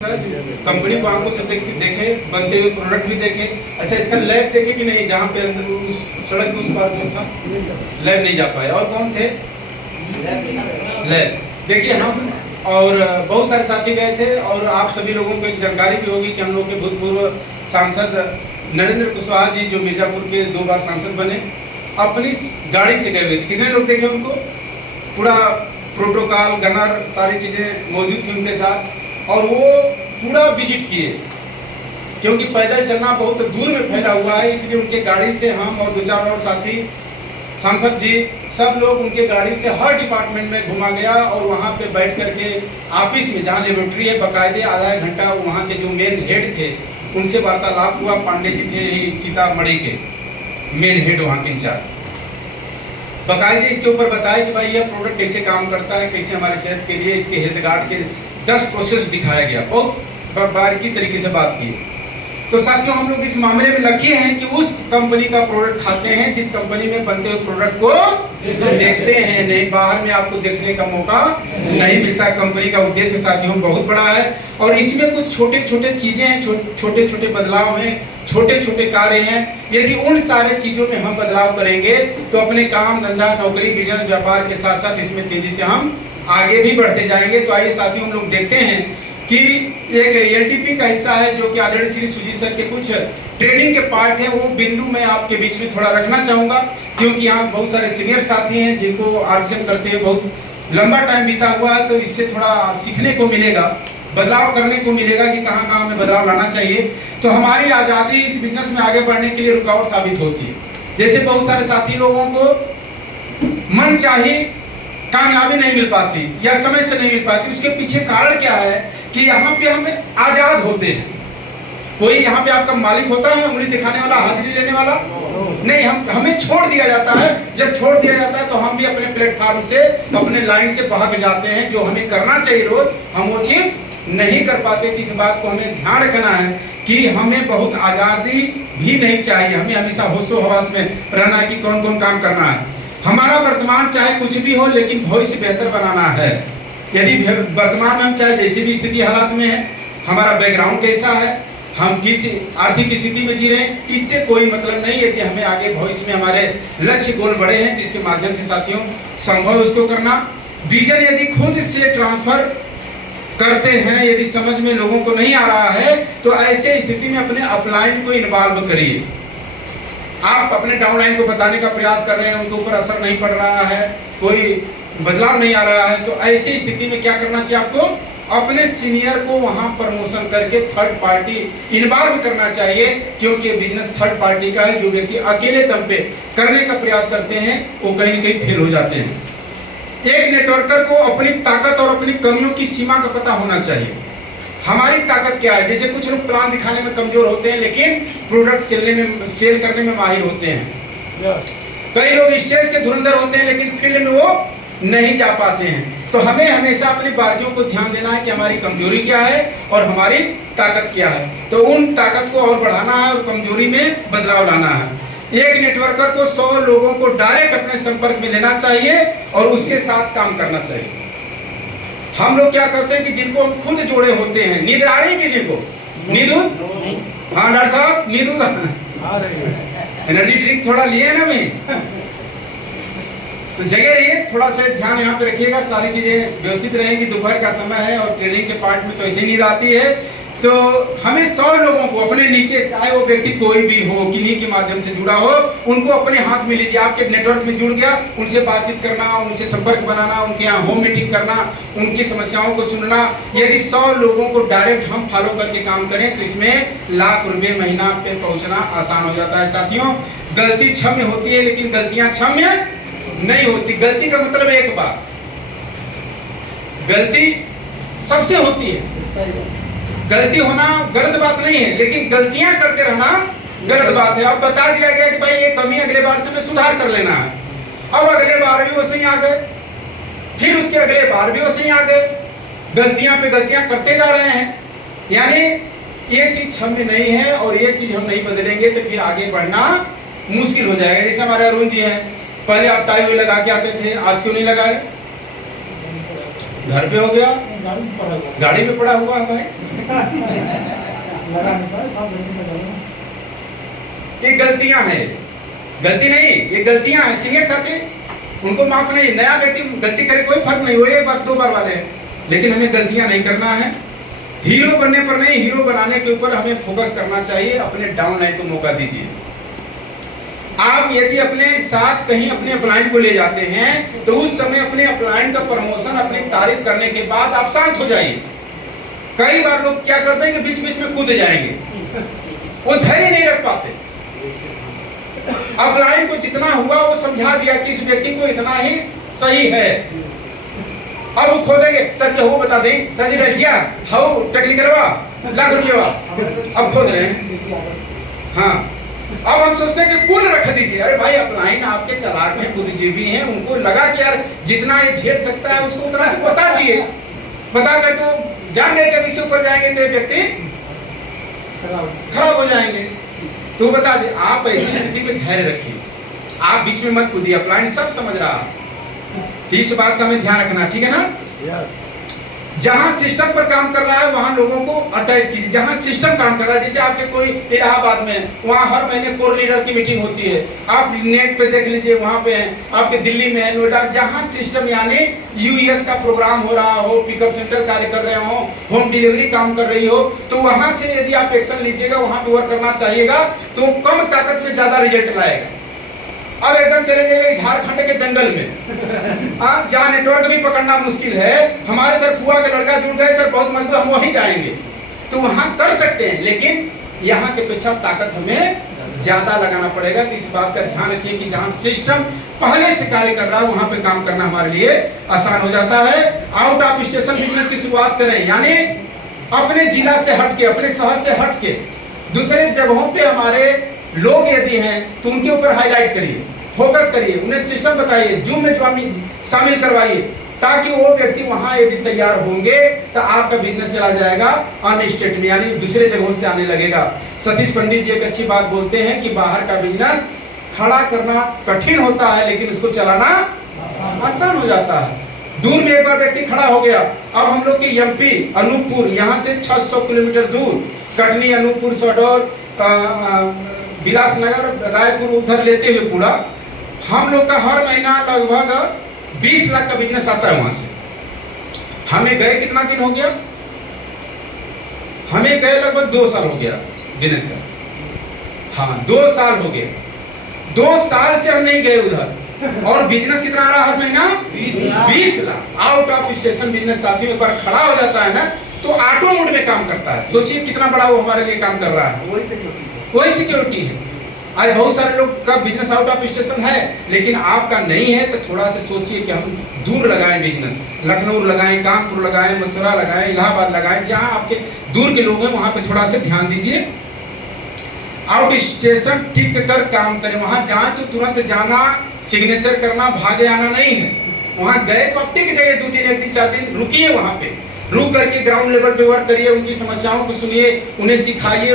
Company को आंखों से देखे, बनते हुए प्रोडक्ट भी देखे। अच्छा, इसका लैब देखे कि नहीं, जहाँ पे अंदर उस सड़क के उस पार जो था लैब नहीं जा पाए। और कौन थे? लैब। देखिए, हम और बहुत सारे साथी गए थे और आप सभी लोगों को एक जानकारी भी होगी कि हम लोग के भूतपूर्व सांसद नरेंद्र कुशवाहा जी, जो मिर्जापुर के 2 बार सांसद बने, अपनी गाड़ी से गए हुए थे। कितने लोग देखे उनको? पूरा प्रोटोकॉल, गनर, सारी चीजें मौजूद थी उनके साथ और वो पूरा विजिट किए, क्योंकि पैदल चलना बहुत दूर में फैला हुआ है। इसलिए उनके गाड़ी से हम और 2-4 और साथी सांसद जी सब लोग उनके गाड़ी से हर डिपार्टमेंट में घुमा गया और वहाँ पे बैठ करके ऑफिस में, जहाँ लेबोरेटरी है, बाकायदे आधा घंटा वहाँ के जो मेन हेड थे उनसे वार्तालाप हुआ। पांडे जी थे सीतामढ़ी के मेन हेड, वहाँ के इंचार्ज। बाकायदे इसके ऊपर बताया कि भाई यह प्रोडक्ट कैसे काम करता है, कैसे हमारे सेहत के लिए, इसके हेल्थ गार्ड के 10 प्रोसेस दिखाया गया। बहुत बारीकी तरीके से बात की। तो साथियों, हम लोग इस मामले में लगे हैं कि उस कंपनी का प्रोडक्ट खाते हैं जिस कंपनी में बनते हुए प्रोडक्ट को देखते हैं, नहीं बाहर में आपको देखने का मौका नहीं मिलता। कंपनी का उद्देश्य साथियों बहुत बड़ा है और इसमें कुछ छोटे छोटे चीजें हैं, छोटे छोटे बदलाव हैं, छोटे छोटे कार्य हैं। यदि उन सारे चीजों में हम बदलाव करेंगे तो अपने काम धंधा, नौकरी, बिजनेस, व्यापार के साथ साथ इसमें तेजी से हम आगे भी बढ़ते जाएंगे। तो आइए साथियों, हम लोग देखते हैं कि एक एलटीपी का हिस्सा है जो कि आदरणीय श्री सुजीत सर के कुछ ट्रेनिंग के पार्ट है। वो बिंदु मैं आपके बीच में थोड़ा रखना चाहूंगा, क्योंकि यहाँ बहुत सारे सीनियर साथी हैं जिनको आरसीएम करते हुए बहुत लंबा टाइम बीता हुआ है। तो इससे थोड़ा सीखने को मिलेगा, बदलाव करने को मिलेगा कि कहाँ कहाँ हमें बदलाव लाना चाहिए। तो हमारी आज़ादी इस बिजनेस में आगे बढ़ने के लिए रुकावट साबित होती है। जैसे बहुत सारे साथी लोगों को मन चाहे कामयाबी नहीं मिल पाती या समय से नहीं मिल पाती। उसके पीछे कारण क्या है कि यहाँ पे हम आजाद होते हैं। कोई यहाँ पे आपका मालिक होता है, उंगली दिखाने वाला, हाजिरी लेने वाला नहीं। हमें छोड़ दिया जाता है। जब छोड़ दिया जाता है तो हम भी अपने प्लेटफॉर्म से, अपने लाइन से बहक जाते हैं। जो हमें करना चाहिए रोज, हम वो चीज नहीं कर पाते। इस बात को हमें ध्यान रखना है कि हमें बहुत आजादी भी नहीं चाहिए। हमें हमेशा होशो हवास में रहना है कि कौन कौन काम करना है। हमारा वर्तमान चाहे कुछ भी हो, लेकिन भविष्य बेहतर बनाना है। यदि वर्तमान में हम चाहे जैसी भी स्थिति हालात में है, हमारा बैकग्राउंड कैसा है, हम किस आर्थिक स्थिति में जी रहे हैं, इससे कोई मतलब नहीं। यदि हमें आगे भविष्य में हमारे लक्ष्य गोल बड़े हैं तो इसके माध्यम से साथियों संभव उसको करना। विजन यदि खुद से ट्रांसफर करते हैं, यदि समझ में लोगों को नहीं आ रहा है, तो ऐसे स्थिति में अपने अपलाइन को इन्वॉल्व करिए। आप अपने डाउनलाइन को बताने का प्रयास कर रहे हैं, उनके ऊपर असर नहीं पड़ रहा है, कोई बदलाव नहीं आ रहा है, तो ऐसी स्थिति में क्या करना चाहिए? आपको अपने सीनियर को वहां प्रमोशन करके थर्ड पार्टी इन्वॉल्व करना चाहिए, क्योंकि बिजनेस थर्ड पार्टी का है। जो व्यक्ति अकेले दम पे करने का प्रयास करते हैं वो कहीं न कहीं फेल हो जाते हैं। एक नेटवर्कर को अपनी ताकत और अपनी कमियों की सीमा का पता होना चाहिए। हमारी ताकत क्या है? जैसे कुछ लोग प्लान दिखाने में कमजोर होते हैं लेकिन प्रोडक्ट सेल करने में माहिर होते हैं। कई लोग स्टेज के धुरंधर होते हैं लेकिन फील्ड में वो नहीं जा पाते हैं। तो हमें हमेशा अपनी बारियों को ध्यान देना है कि हमारी कमजोरी क्या है और हमारी ताकत क्या है। तो उन ताकत को और बढ़ाना है और कमजोरी में बदलाव लाना है। एक नेटवर्कर को 100 लोगों को डायरेक्ट अपने संपर्क में लेना चाहिए और उसके साथ काम करना चाहिए। हम लोग क्या करते हैं कि जिनको हम खुद जोड़े होते हैं, नींद आ रही है किसी को? नींद? हाँ डॉक्टर साहब, नींद आ रही है। एनर्जी ड्रिंक थोड़ा लिए ना मैं, तो जगह रहिए, थोड़ा सा ध्यान यहाँ पे रखिएगा, सारी चीजें व्यवस्थित रहेंगी। दोपहर का समय है और ट्रेनिंग के पार्ट में तो ऐसे ही नींद आती है। तो हमें 100 लोगों को अपने नीचे, चाहे वो व्यक्ति कोई भी हो, किन्हीं के माध्यम से जुड़ा हो, उनको अपने हाथ में लीजिए। आपके नेटवर्क में जुड़ गया, उनसे बातचीत करना, उनसे संपर्क बनाना, उनके यहाँ होम मीटिंग करना, उनकी समस्याओं को सुनना। यदि 100 लोगों को डायरेक्ट हम फॉलो करके काम करें तो इसमें लाख रुपए महीना पे पहुंचना आसान हो जाता है। साथियों, गलती क्षम्य होती है लेकिन गलतियां क्षम्य नहीं होती। गलती का मतलब एक बात, गलती सबसे होती है। गलती होना गलत बात नहीं है, लेकिन गलतियां करते रहना गलत बात है। अब बता दिया गया कि भाई ये कमी अगले बार से में सुधार कर लेना है। अब अगले बार भी वैसे ही आ गए, फिर उसके अगले बार भी वैसे ही आ गए, गलतियां पे गलतियां करते जा रहे हैं। यानी ये चीज क्षम्य नहीं है और ये चीज हम नहीं बदलेंगे तो फिर आगे बढ़ना मुश्किल हो जाएगा। जैसे हमारे अरुण जी हैं, पहले आप टाई लगा के आते थे, आज क्यों नहीं लगाए? घर पे हो गया, गाड़ी में पड़ा हुआ है। ये गलतियां हैं, गलती नहीं, ये गलतियां हैं। सीनियर साथी उनको माफ नहीं, नया व्यक्ति गलती करे कोई फर्क नहीं, वो एक बार दो बार वाले हैं, लेकिन हमें गलतियां नहीं करना है। हीरो बनने पर नहीं, हीरो बनाने के ऊपर हमें फोकस करना चाहिए। अपने डाउनलाइन को मौका दीजिए। आप यदि अपने साथ कहीं अपने अपलाइन को ले जाते हैं तो उस समय अपने अपलाइन का प्रमोशन, अपनी तारीफ करने के बाद आप शांत हो जाइए। कई बार लोग क्या करते हैं कि बीच बीच में कूद जाएंगे, वो धैर्य नहीं रख पाते। अपलाइन को जितना हुआ वो समझा दिया कि इस व्यक्ति को इतना ही सही है। अब वो खोदेंगे, सर जी वो बता दें, सर जी रखिया हाउ टेक्निकल लाख रुपये अब खोद रहे हैं। हाँ, अब हम सोचते हैं कि कुल रख दीजिए। अरे भाई अपलाइन आपके चालाक हैं, बुद्धिजीवी हैं, उनको लगा कि यार जितना ये झेल सकता है उसको उतना तो बता दिए। बता करके जान गए कि इससे ऊपर जाएंगे तो व्यक्ति खराब हो जाएंगे। तो बता दे, आप ऐसी स्थिति में धैर्य रखिए, आप बीच में मत कूदिए। अपलाइन सब समझ रहा है, तो इस बात का हमें ध्यान रखना, ठीक है ना। जहां सिस्टम पर काम कर रहा है वहां लोगों को अटैच कीजिए। जहां सिस्टम काम कर रहा है, जैसे आपके कोई इलाहाबाद में, वहां हर महीने कोर लीडर की मीटिंग होती है, आप नेट पे देख लीजिए, वहां पे है। आपके दिल्ली में है, नोएडा, जहां सिस्टम यानी यूएस का प्रोग्राम हो रहा हो, पिकअप सेंटर कार्य कर रहे हो, होम डिलीवरी काम कर रही हो, तो वहां से यदि आप एक्शन लीजिएगा, वहां पे वर्क करना चाहिएगा, तो कम ताकत में ज्यादा रिजल्ट लाएगा। अब एकदम चले जाइए झारखंड के जंगल में, जहाँ नेटवर्क भी पकड़ना मुश्किल है। हमारे सर फुआ के लड़का जुड़ गए, सर बहुत मजबूत, हम वहीं जाएंगे, तो वहां कर सकते हैं, लेकिन यहाँ के अपेक्षा ताकत हमें ज्यादा लगाना पड़ेगा। तो इस बात का ध्यान रखिए कि जहाँ सिस्टम पहले से कार्य कर रहा है वहां पे काम करना हमारे लिए आसान हो जाता है। आउट ऑफ स्टेशन बिजनेस की शुरुआत करें, यानी अपने जिला से हट के, अपने शहर से हट के दूसरे जगहों पे हमारे लोग यदि हैं तो उनके ऊपर हाईलाइट करिए, फोकस करिए, उन्हें सिस्टम बताइए, जूम में शामिल करवाइए, ताकि वो व्यक्ति वहां यदि तैयार होंगे तो आपका बिजनेस चला जाएगा अन्य स्टेट में, यानी दूसरे जगहों से आने लगेगा। सतीश पंडित जी एक अच्छी बात बोलते हैं कि बाहर का बिजनेस खड़ा करना कठिन होता है, लेकिन उसको चलाना आसान हो जाता है। दूर में एक बार व्यक्ति खड़ा हो गया। अब हम लोग के एमपी अनूपपुर, यहाँ से 600 किलोमीटर दूर, कटनी, अनूपपुर, सडौर, बिलासनगर, रायपुर, उधर लेते हुए पूरा हम लोग का हर महीना लगभग 20 लाख का बिजनेस आता है वहां से। हमें गए कितना दिन हो गया? हमें गए लगभग 2 साल हो गया दिनेश सर। हाँ, 2 साल हो गए। 2 साल से हम नहीं गए उधर, और बिजनेस कितना आ रहा हर महीना? 20 lakh. Out of station business साथियों एक बार खड़ा हो जाता है ना, तो ऑटो मोड में काम करता है। सोचिए कितना बड़ा वो हमारे लिए काम कर रहा है। वही सिक्योरिटी है। आज बहुत सारे लोग का बिजनेस आउट ऑफ स्टेशन है, लेकिन आपका नहीं है, तो थोड़ा सा सोचिए कि हम दूर लगाएं बिजनेस, लखनऊ लगाएं, कानपुर लगाएं, मथुरा लगाएं, इलाहाबाद लगाएं, जहां आपके दूर के लोग हैं वहां पे थोड़ा सा ध्यान दीजिए। आउट स्टेशन टिक कर काम करें। वहां जाए तो तुरंत जाना, सिग्नेचर करना, भागे आना नहीं है। वहां गए तो आप टिक जाइए, 2 दिन, 1 दिन, 4 दिन रुकिए, वहां पे रुक करके ग्राउंड लेवल पे वर्क करिए, उनकी समस्याओं को सुनिए, उन्हें सिखाइए।